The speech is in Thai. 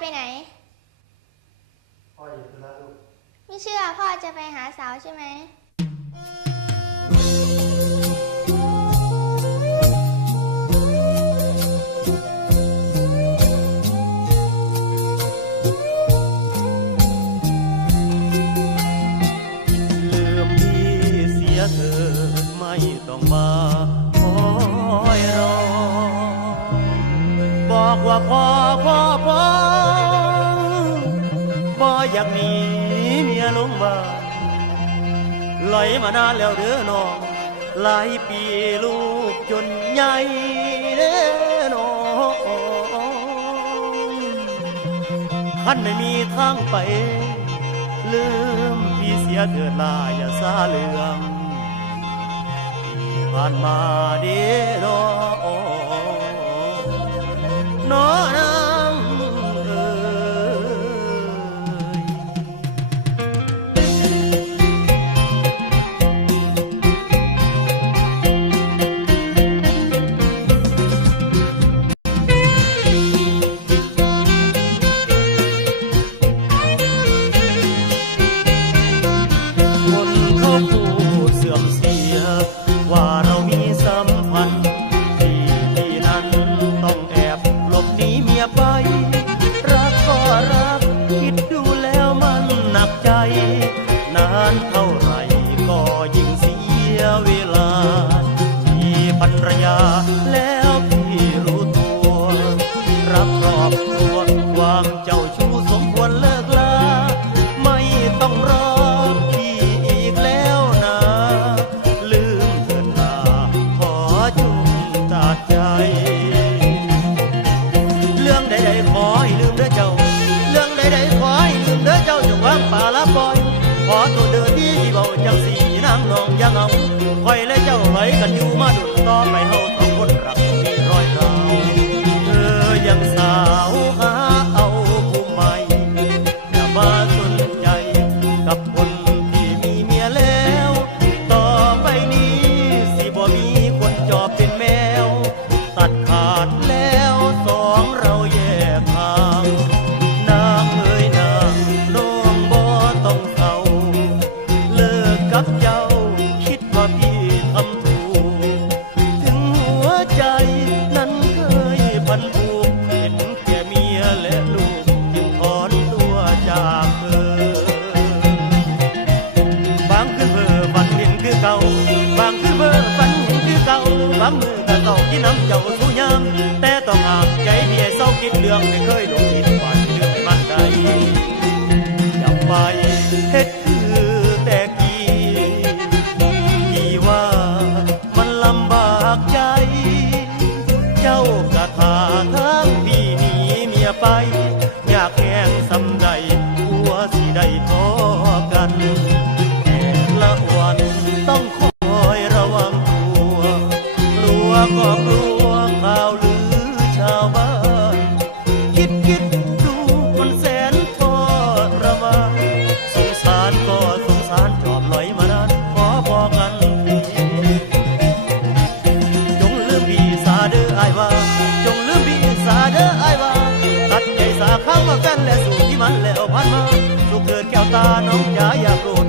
ไปไหนพ่ออยู่ธุระลูกไม่เชื่อพ่อจะไปหาสาวใช่ไหมลืมพี่เสียเธอไม่ต้องมาคอยรอบอกว่าพ่อบ่อยากหนีเมียลงบ้านไหลมานานแล้วเด้อน้องหลายปีลูกจนใหญ่เด้อน้องคันไม่มีทางไปลืมพี่เสียเถิดลาอย่าซาเลืองผ่านมาเด้อน้องว่าเรามีสัมพันธ์ที่นั้นต้องแอบหลบหนีเมียไปรักก็รักคิดดูแล้วมันหนักใจนานเท่าไหร่ก็ยิ่งเสียเวลามีภรรยาแล้วพี่รู้ตัวรักครอบครัวความเจ้าชู้สมควรเลิกลาไม่ต้องรอพี่อีกแล้วนะลืมเถิดนาขอจุ่มตัดใจเรื่องใดๆขอให้ลืมเด้อเจ้าเรื่องใดๆขอให้ลืมเด้อเจ้าจงวางป่าละปล่อยขอตัวเดินที่เบาจังสีนางนองอย่าเหงาคอยและเจ้าไหลกันอยู่มาดุจต่อไปเฮาสองคนรักมีรอยร้าวเธอยังสาวหาเอาผู้ใหม่อย่ามาสนใจกับคนที่มีเมียแล้วต่อไปนี้สิบ่มีคนจอบเป็นแมวตัดขาดแล้วสองเราแยกทางนางเอ๋ยนางน้องบ่ต้องเศร้าเลิกกับเจ้าคิดว่าพี่ทำถูกถึงหัวใจนั้นเคยพันผูกเห็นแก่เมียและลูกจึงถอนตัวจากเธอบางคืนเพ้อฝันเห็นคือเก่าบางคืนเพ้อฝันเห็นคือเก่าบางมือก็เก่าที่น้ำเจ้าสู้ยามแต่ต้องห่างใจพี่ให้เศร้าคิดเรื่องไม่เคยหลงผิดว่าจะเรื่องไม่มั่นใจอย่าไปเฮ็ดคือแต่กี้ที่ว่ามันลำบากใจเจ้ากะทาทั้งพี่หนีเมียไปอยากแห้งสำใดหัวสิได้ทอกันแต่ละวันต้องคอยระวังตัวกลัวก็กลัวข่าวลือชาวบ้านคิดดูมันแสนทรมานสงสารก็สงสารจอบลอยมานานขอบอกกันจงลืมพี่สาเด้ออ้ายว่าจงลืมพี่สาเด้ออ้ายว่าตัดใจสาข้างว่าแฟนและสู่ที่มันแล้วผ่านมาสุขเกิดแก้วตาน้องจ๋าอย่าโกรธ